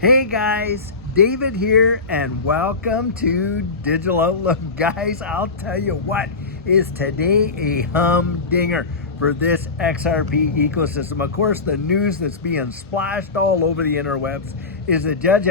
Hey guys, David here and welcome to Digital Outlook. Guys, I'll tell you what is today a humdinger for this XRP ecosystem. Of course, the news that's being splashed all over the interwebs is that Judge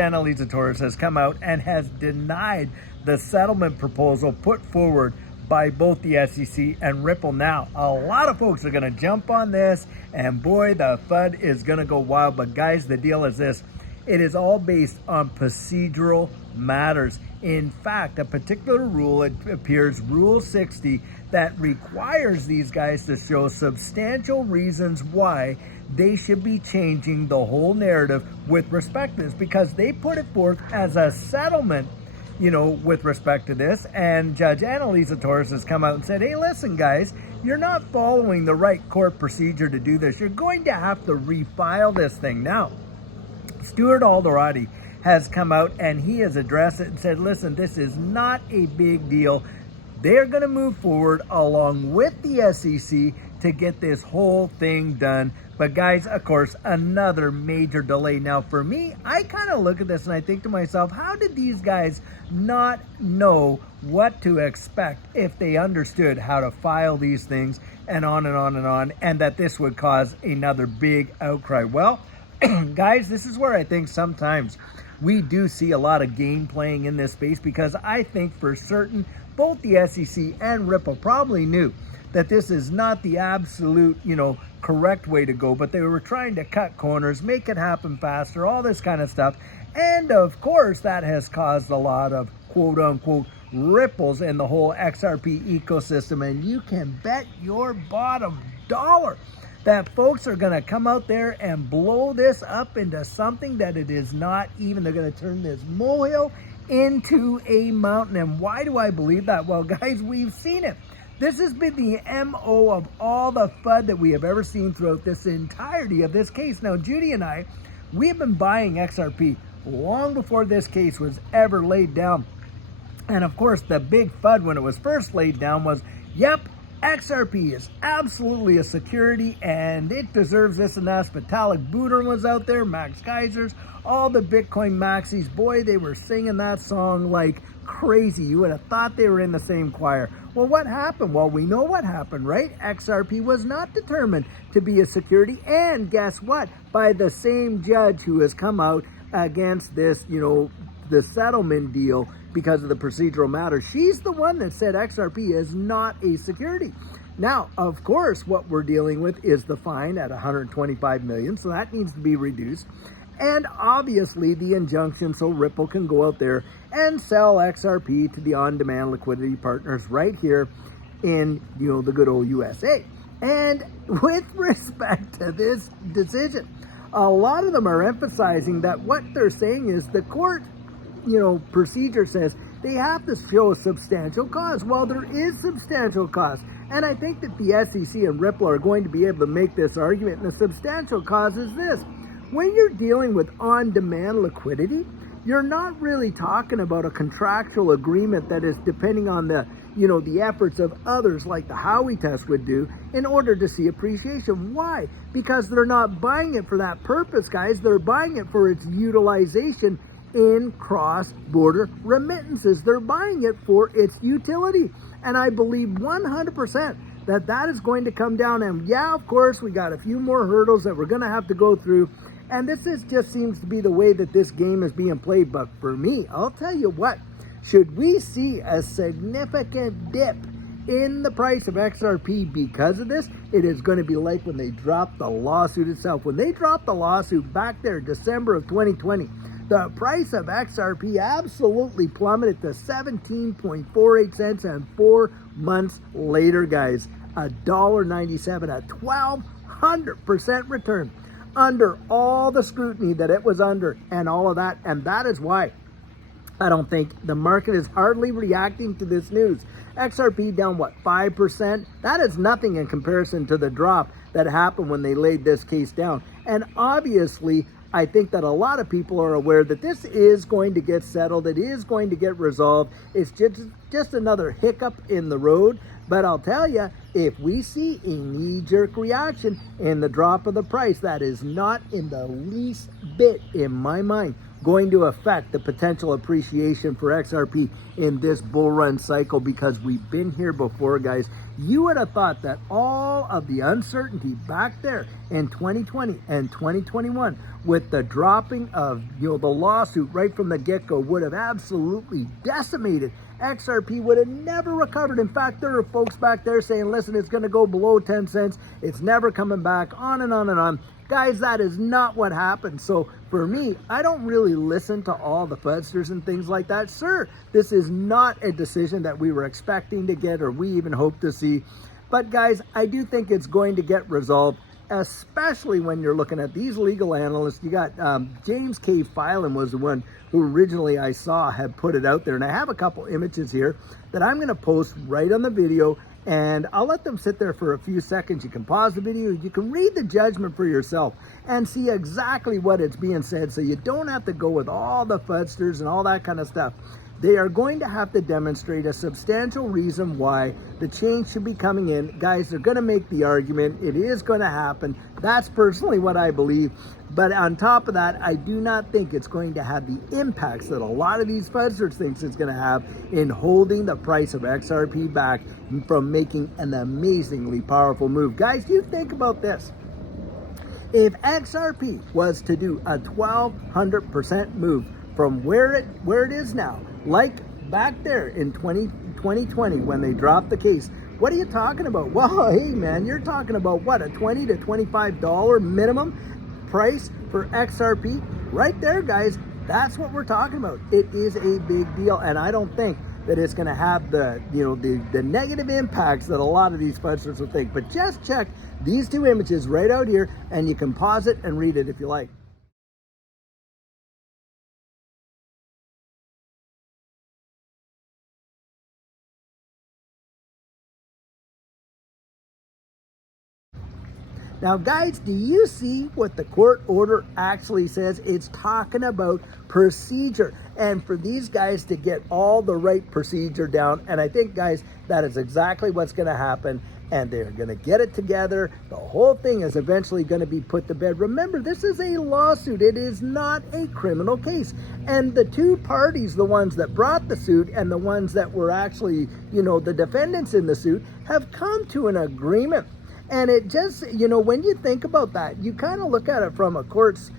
Torres has come out and has denied the settlement proposal put forward by both the SEC and Ripple. Now, a lot of folks are going to jump on this and boy, the FUD is going to go wild. But guys, the deal is this. It is all based on procedural matters. In fact, a particular rule, it appears Rule 60, that requires these guys to show substantial reasons why they should be changing the whole narrative with respect to this, because they put it forth as a settlement, with respect to this. And Judge Torres has come out and said, hey, listen, guys, you're not following the right court procedure to do this. You're going to have to refile this thing. Now, Stuart Alderati has come out and he has addressed it and said, listen, this is not a big deal. They're going to move forward along with the SEC to get this whole thing done. But guys, of course, another major delay. Now, for me, I kind of look at this and I think to myself, how did these guys not know what to expect if they understood how to file these things and on and on and on, and that this would cause another big outcry? Well, guys, this is where I think sometimes we do see a lot of game playing in this space, because I think for certain both the SEC and Ripple probably knew that this is not the absolute, correct way to go, but they were trying to cut corners, make it happen faster, all this kind of stuff. And of course, that has caused a lot of quote unquote ripples in the whole XRP ecosystem. And you can bet your bottom dollar that folks are going to come out there and blow this up into something that it is not even. They're going to turn this molehill into a mountain. And why do I believe that? Well, guys, we've seen it. This has been the MO of all the FUD that we have ever seen throughout this entirety of this case. Now, Judy and I, we have been buying XRP long before this case was ever laid down. And of course, the big FUD when it was first laid down was, yep, XRP is absolutely a security and it deserves this and that. Vitalik Buterin was out there, Max Kaiser's, all the Bitcoin maxis. Boy, they were singing that song like crazy. You would have thought they were in the same choir. Well, what happened? Well, we know what happened, right? XRP was not determined to be a security. And guess what? By the same judge who has come out against this, the settlement deal because of the procedural matter. She's the one that said XRP is not a security. Now, of course, what we're dealing with is the fine at $125 million. So that needs to be reduced. And obviously the injunction so Ripple can go out there and sell XRP to the on-demand liquidity partners right here in, the good old USA. And with respect to this decision, a lot of them are emphasizing that what they're saying is the court, procedure says they have to show a substantial cause. Well, there is substantial cause. And I think that the SEC and Ripple are going to be able to make this argument. And the substantial cause is this. When you're dealing with on-demand liquidity, you're not really talking about a contractual agreement that is depending on the, the efforts of others like the Howey test would do in order to see appreciation. Why? Because they're not buying it for that purpose, guys. They're buying it for its utilization in cross-border remittances. They're buying it for its utility. And I believe 100% that is going to come down. And yeah, of course, we got a few more hurdles that we're going to have to go through. And this just seems to be the way that this game is being played. But for me, I'll tell you what, should we see a significant dip in the price of XRP because of this, it is going to be like when they dropped the lawsuit itself. When they dropped the lawsuit back there, December of 2020, the price of XRP absolutely plummeted to 17.48 cents, and 4 months later, guys, $1.97, a 1,200% return under all the scrutiny that it was under and all of that. And that is why I don't think the market is hardly reacting to this news. XRP down, 5%? That is nothing in comparison to the drop that happened when they laid this case down. And obviously, I think that a lot of people are aware that this is going to get settled. It is going to get resolved. It's just another hiccup in the road. But I'll tell you, if we see a knee-jerk reaction in the drop of the price, that is not in the least bit, in my mind, going to affect the potential appreciation for XRP in this bull run cycle, because we've been here before, guys. You would have thought that all of the uncertainty back there in 2020 and 2021 with the dropping of, the lawsuit right from the get-go would have absolutely decimated. XRP would have never recovered. In fact, there are folks back there saying, listen, it's going to go below 10 cents. It's never coming back, on and on and on. Guys, that is not what happened. So for me, I don't really listen to all the fudsters and things like that. Sir, this is not a decision that we were expecting to get or we even hope to see. But guys, I do think it's going to get resolved, especially when you're looking at these legal analysts. You got James K. Filan was the one who originally I saw had put it out there. And I have a couple images here that I'm going to post right on the video, and I'll let them sit there for a few seconds. You can pause the video. You can read the judgment for yourself and see exactly what it's being said, so you don't have to go with all the fudsters and all that kind of stuff. They are going to have to demonstrate a substantial reason why the change should be coming in. Guys, they're going to make the argument. It is going to happen. That's personally what I believe. But on top of that, I do not think it's going to have the impacts that a lot of these fudsters thinks it's going to have in holding the price of XRP back from making an amazingly powerful move. Guys, you think about this. If XRP was to do a 1,200% move from where it is now, like back there in 2020 when they dropped the case, what are you talking about? Well, hey man, you're talking about what, a $20 to $25 minimum price for XRP? Right there, guys, that's what we're talking about. It is a big deal, and I don't think that it's going to have the the negative impacts that a lot of these fudsters will think. But just check these two images right out here, and you can pause it and read it if you like. Now, guys, do you see what the court order actually says? It's talking about procedure, and for these guys to get all the right procedure down. And I think, guys, that is exactly what's going to happen, and they're going to get it together. The whole thing is eventually going to be put to bed. Remember, this is a lawsuit. It is not a criminal case. And the two parties, the ones that brought the suit and the ones that were actually, the defendants in the suit, have come to an agreement. And it just, when you think about that, you kind of look at it from a court's,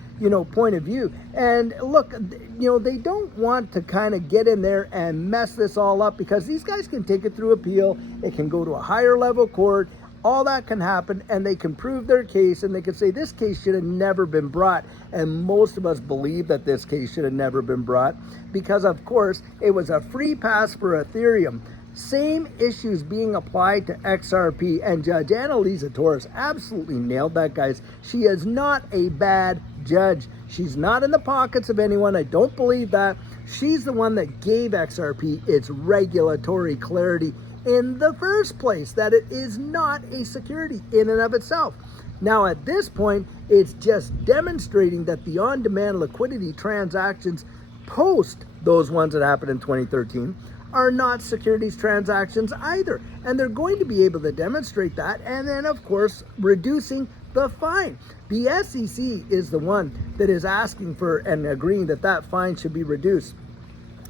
point of view. And look, they don't want to kind of get in there and mess this all up, because these guys can take it through appeal. It can go to a higher level court. All that can happen, and they can prove their case, and they can say this case should have never been brought. And most of us believe that this case should have never been brought, because, of course, it was a free pass for Ethereum. Same issues being applied to XRP, and Judge Annalisa Torres absolutely nailed that, guys. She is not a bad judge. She's not in the pockets of anyone. I don't believe that. She's the one that gave XRP its regulatory clarity in the first place, that it is not a security in and of itself. Now, at this point, it's just demonstrating that the on-demand liquidity transactions post those ones that happened in 2013 are not securities transactions either. And they're going to be able to demonstrate that, and then, of course, reducing the fine. The SEC is the one that is asking for and agreeing that that fine should be reduced.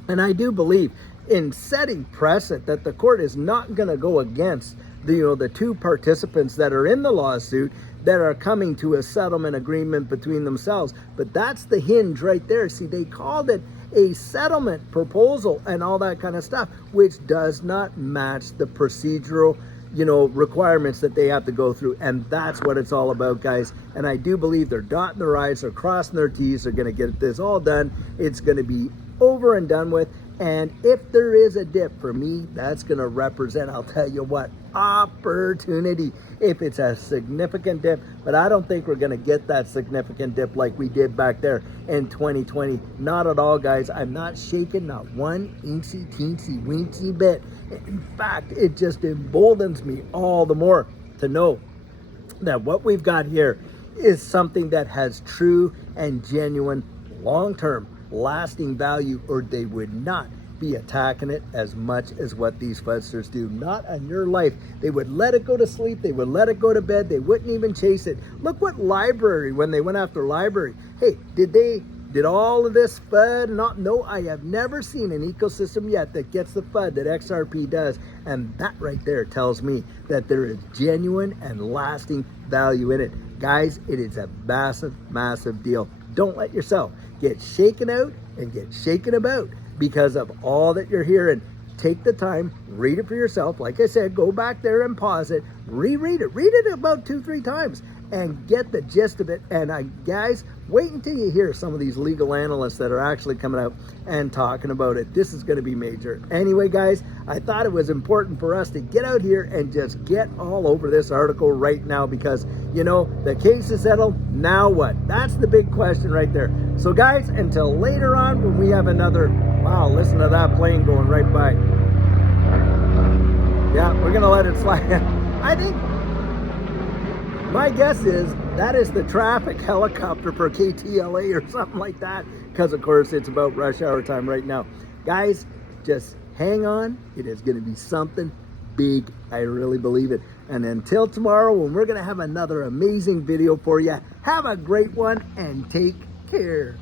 And I do believe in setting precedent that the court is not going to go against the two participants that are in the lawsuit that are coming to a settlement agreement between themselves. But that's the hinge right there. See, they called it a settlement proposal and all that kind of stuff, which does not match the procedural requirements that they have to go through. And that's what it's all about, guys. And I do believe they're dotting their I's, they're crossing their T's, they're going to get this all done. It's going to be over and done with. And if there is a dip, for me, that's going to represent, I'll tell you what, opportunity, if it's a significant dip. But I don't think we're going to get that significant dip like we did back there in 2020. Not at all, guys. I'm not shaking not one incy teensy weensy bit. In fact, it just emboldens me all the more to know that what we've got here is something that has true and genuine long-term lasting value, or they would not be attacking it as much as what these fudsters do. Not on your life. They would let it go to sleep. They would let it go to bed. They wouldn't even chase it. Look what Library, when they went after Library, hey, did they Did all of this FUD? No, I have never seen an ecosystem yet that gets the FUD that XRP does. And that right there tells me that there is genuine and lasting value in it. Guys, it is a massive, massive deal. Don't let yourself get shaken out and get shaken about because of all that you're hearing. Take the time, read it for yourself. Like I said, go back there and pause it, reread it. Read it about 2-3 times and get the gist of it. And guys, wait until you hear some of these legal analysts that are actually coming out and talking about it. This is going to be major. Anyway, guys, I thought it was important for us to get out here and just get all over this article right now because, you know, the case is settled. Now what? That's the big question right there. So, guys, until later on when we have another... Wow, listen to that plane going right by. Yeah, we're going to let it fly. I think... my guess is that is the traffic helicopter for KTLA or something like that, because of course it's about rush hour time right now. Guys, just hang on. It is going to be something big. I really believe it. And until tomorrow, when we're going to have another amazing video for you, have a great one and take care.